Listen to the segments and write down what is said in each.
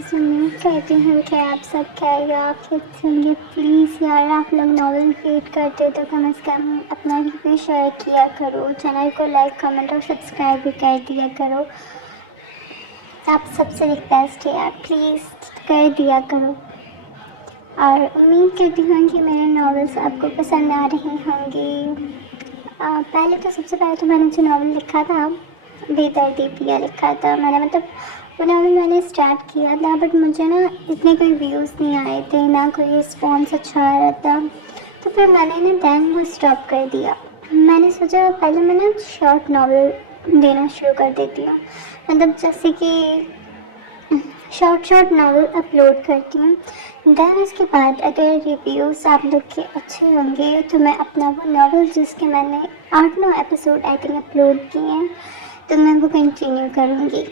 गाइस, उम्मीद करती हूँ कि आप सब खैरियत होंगे। प्लीज़ यार, आप लोग नॉवेल रीड करते हो तो कम से कम अपना रिव्यू शेयर किया करो, चैनल को लाइक कमेंट और सब्सक्राइब भी कर दिया करो। आप सबसे रिक्वेस्ट है यार, प्लीज़ कर दिया करो। और उम्मीद करती हूँ कि मेरे नॉवेल्स आपको पसंद आ रहे होंगे। पहले तो सबसे पहले तो मैंने जो नॉवल लिखा था, बेदर्दी पिया लिखा था मैंने। मतलब वो नॉवल मैंने स्टार्ट किया था, बट मुझे ना इतने कोई व्यूज़ नहीं आए थे, ना कोई रिस्पॉन्स अच्छा आ रहा था, तो फिर मैंने ना दैन वो स्टॉप कर दिया। मैंने सोचा पहले मैं ना शॉर्ट नॉवल देना शुरू कर देती हूँ, मतलब जैसे कि शॉर्ट नॉवल अपलोड करती हूँ। देन उसके बाद अगर रिव्यूज़ आप लोग के अच्छे होंगे तो मैं अपना वो नॉवल जिसके मैंने 8-9 एपिसोड आई थिंक अपलोड किए हैं, तो मैं वो कंटिन्यू करूँगी।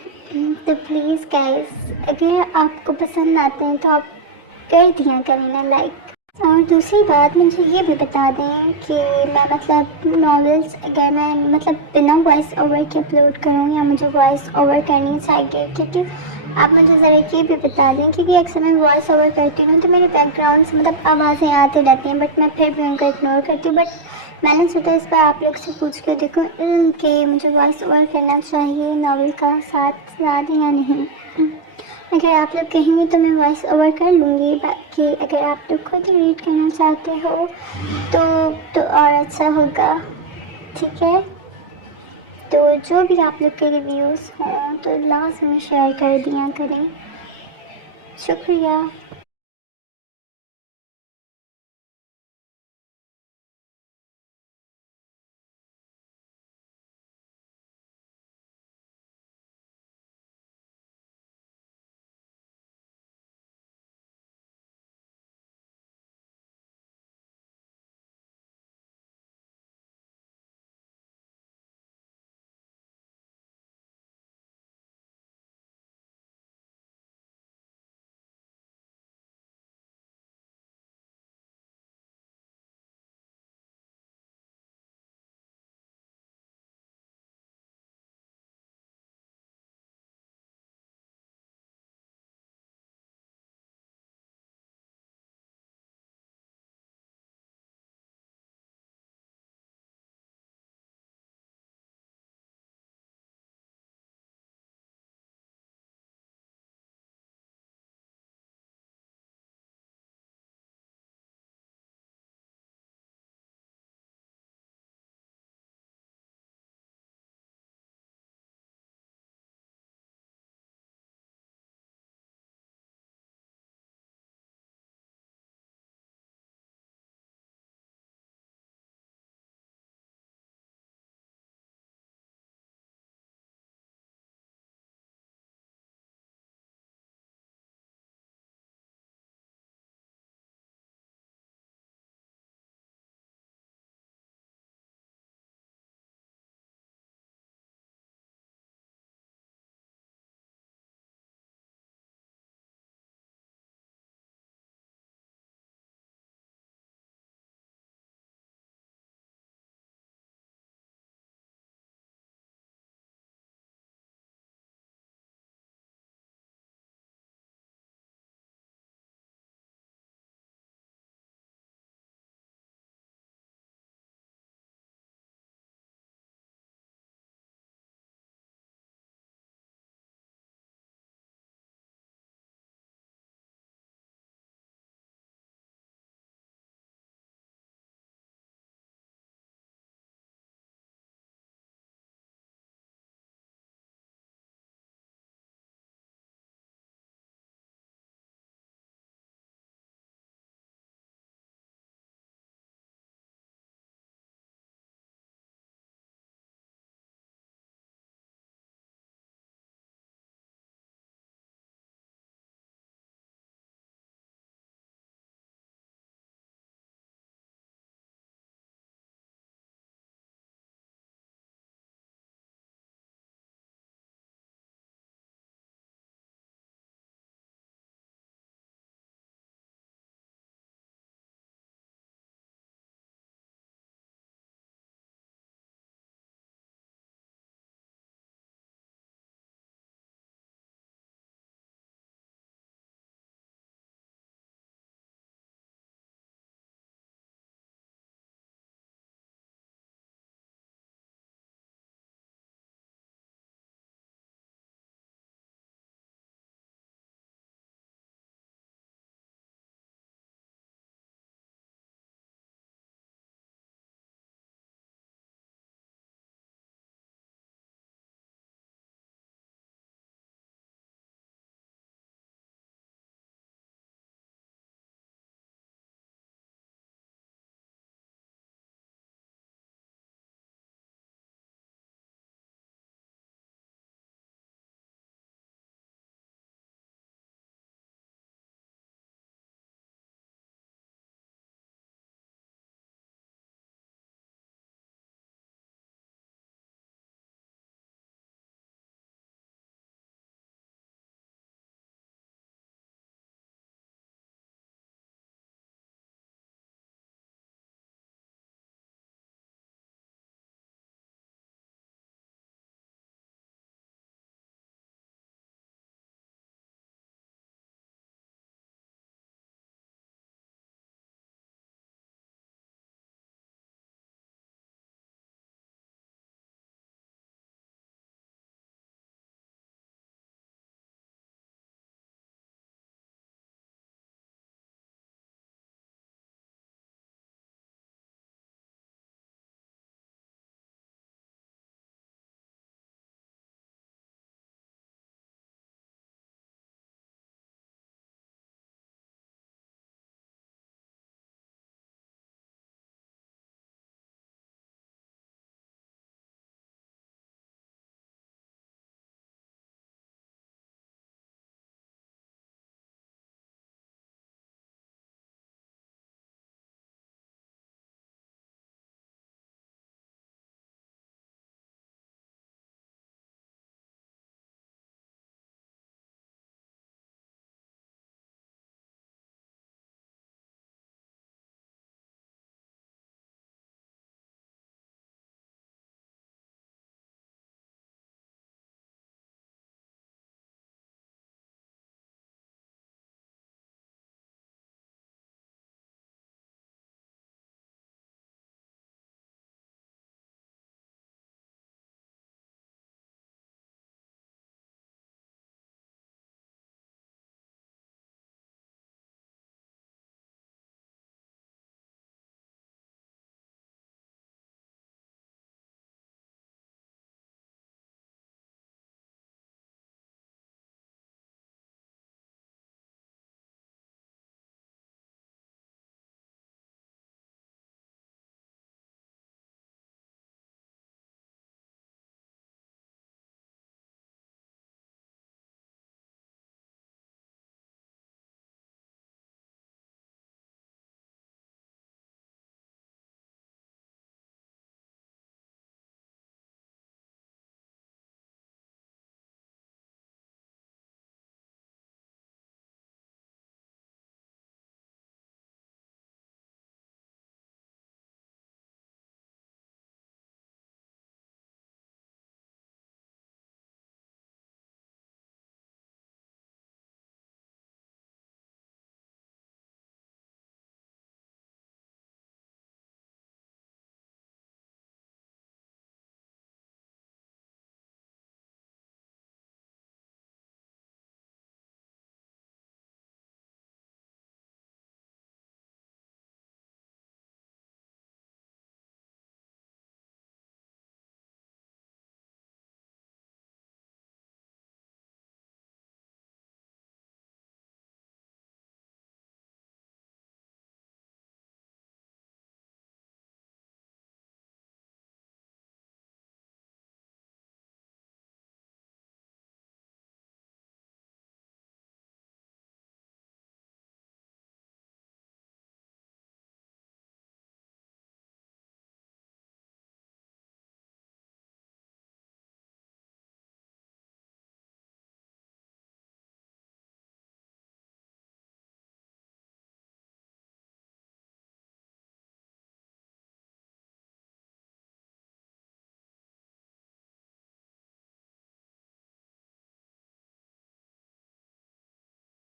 तो प्लीज़ गाइस, अगर आपको पसंद आते हैं तो आप कर दिया करें ना लाइक। और दूसरी बात, मुझे ये भी बता दें कि मैं मतलब नॉवेल्स अगर मैं मतलब बिना वॉइस ओवर के अपलोड करूँ या मुझे वॉइस ओवर करनी चाहिए, क्योंकि आप मुझे ज़रा ये भी बता दें, क्योंकि अक्सर मैं वॉइस ओवर करती हूँ तो मेरे बैकग्राउंड से मतलब आवाज़ें आती रहती हैं, बट मैं फिर भी उनको इग्नोर करती हूँ। बट मैंने सोचा इस पर आप लोग से पूछ कर देखूँ कि मुझे वॉइस ओवर करना चाहिए नॉवल का साथ साथ या नहीं। अगर आप लोग कहेंगे तो मैं वॉइस ओवर कर लूँगी, बाकी अगर आप लोग खुद रीड करना चाहते हो तो और अच्छा होगा, ठीक है। तो जो भी आप लोग के रिव्यूज़ हों तो लास्ट में शेयर कर दिया करें। शुक्रिया।